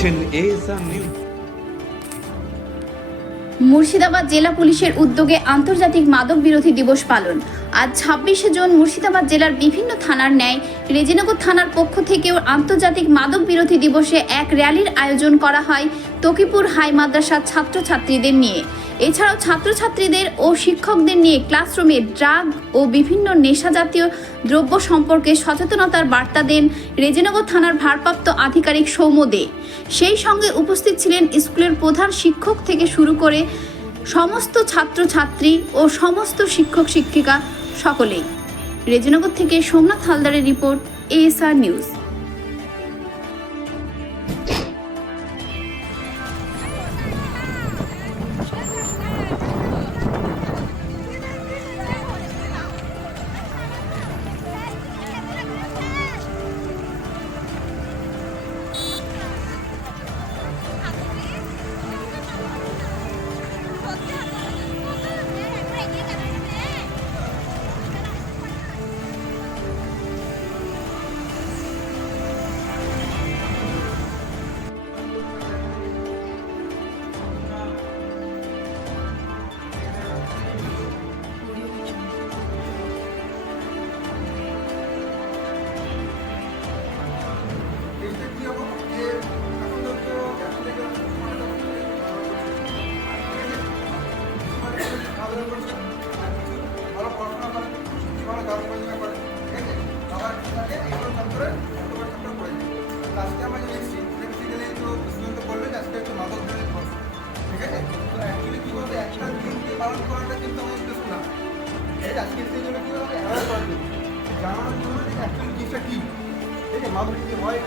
দেখছেন মুর্শিদাবাদ জেলা পুলিশের উদ্যোগে আন্তর্জাতিক মাদক বিরোধী দিবস পালন। আজ ছাব্বিশে জুন মুর্শিদাবাদ জেলার বিভিন্ন থানার ন্যায় রেজিনগর থানার পক্ষ থেকেও আন্তর্জাতিক মাদক বিরোধী দিবসে এক র্যালির আয়োজন করা হয় তকিপুর হাই মাদ্রাসার ছাত্রছাত্রীদের নিয়ে। এছাড়াও ছাত্রছাত্রীদের ও শিক্ষকদের নিয়ে ক্লাসরুমে ড্রাগ ও বিভিন্ন নেশাজাতীয় দ্রব্য সম্পর্কে সচেতনতার বার্তা দেন রেজিনগর থানার ভারপ্রাপ্ত আধিকারিক সৌম্য দে। সেই সঙ্গে উপস্থিত ছিলেন স্কুলের প্রধান শিক্ষক থেকে শুরু করে সমস্ত ছাত্রছাত্রী ও সমস্ত শিক্ষক শিক্ষিকা সকলেই। রেজিনগর থেকে সোমনাথ হালদারের রিপোর্ট, এএসআর নিউজ। খাওয়া করছে ভালো পড়াশোনা করে ভালো করে ঠিক আছে আবার থাকে এগুলো ছাত্রে অক্টোবর ছাত্র করে আজকে আমরা যে এসেছি আজকে একটু মাদক ধরে ঠিক আছে তো অ্যাকচুয়ালি কী বলতে একটা দিনকে পালন করাটা কিন্তু আমাদের না এই আজকের সেই জন্য কী হবে অ্যাওয়ার করার জন্য জানানোর জন্য যে কী ঠিক আছে মাদক যদি হয়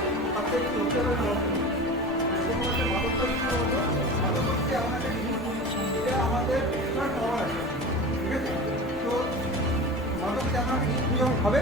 তার হচ্ছে আমাদের হবে